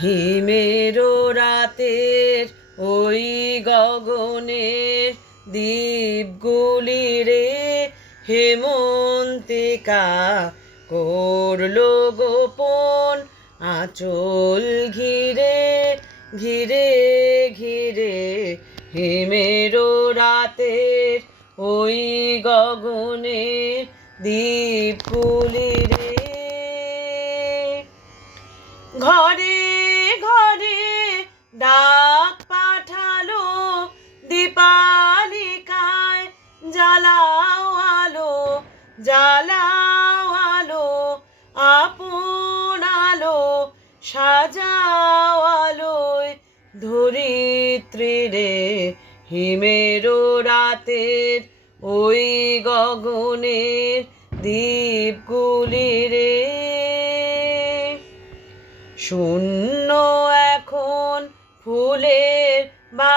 হিমেরো রাতের ওই গগনের দ্বীপগুলি রে হেমন্তিকা করল গোপন আঁচল ঘিরে ঘিরে ঘিরে। হিমেরো রাতের ওই গগনের দ্বীপগুলি ডাক পাঠালো দীপালিকায়, জ্বালাও আলো জ্বালাও আলো, আপন আলো, সাজাও আলোয় ধরিত্রী রে, হিমেরো রাতের ওই গগনের দ্বীপগুলি রে। শূন্য ফুলের বাগান,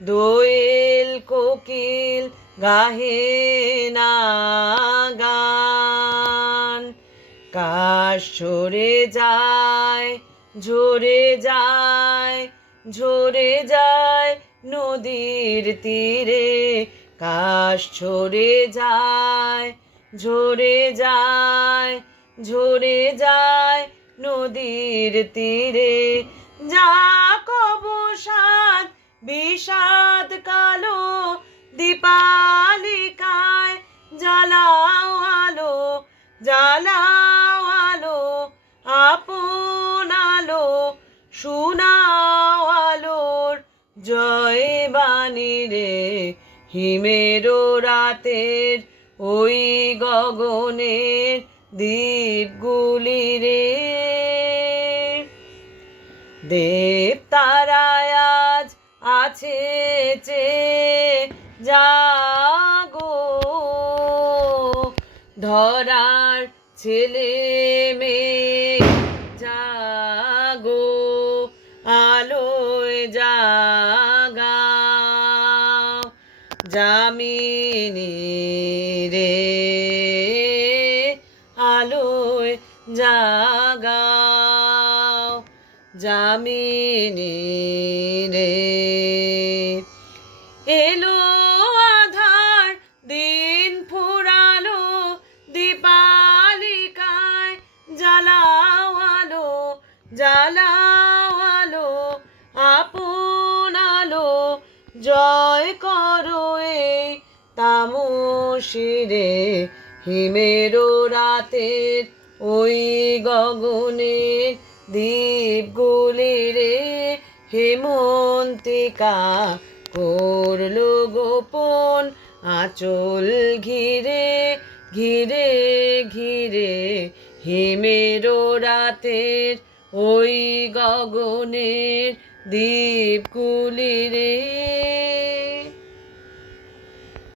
দোয়েল কোকিল গাহে গান কাশ ঝরে যায় ঝরে যায় ঝরে যায় নদীর তীরে। কাশ ঝরে যায় ঝরে যায় ঝরে যায় নদীর তীরে যা কবসাদ বিষাদ কালো দীপালিকায় জ্বালাও আলো জ্বালাও আলো, আপন আলো, শোনাও আলোর জয় বাণী রে। হিমেরো রাতের ওই গগনের দ্বীপগুলি রে। দেব তারায় আজ আছে চে জাগো। ধরার ছেলে মেয়ে জাগো, আলোয় জাগাও জামিনী রে, আলোয় জাগাও। জামিনী রে। এলো আধার, দিন ফুরালো, দীপালিকায় জ্বালাও আলো, জ্বালাও আপন আলো, জয় করো এই তামসিরে। হিমেরো রাতের ওই গগনের দ্বীপগুলি রে হেমন্তিকা করল গোপন আঁচল ঘিরে ঘিরে ঘিরে হিমেরো রাতের ওই গগনের দ্বীপগুলি রে।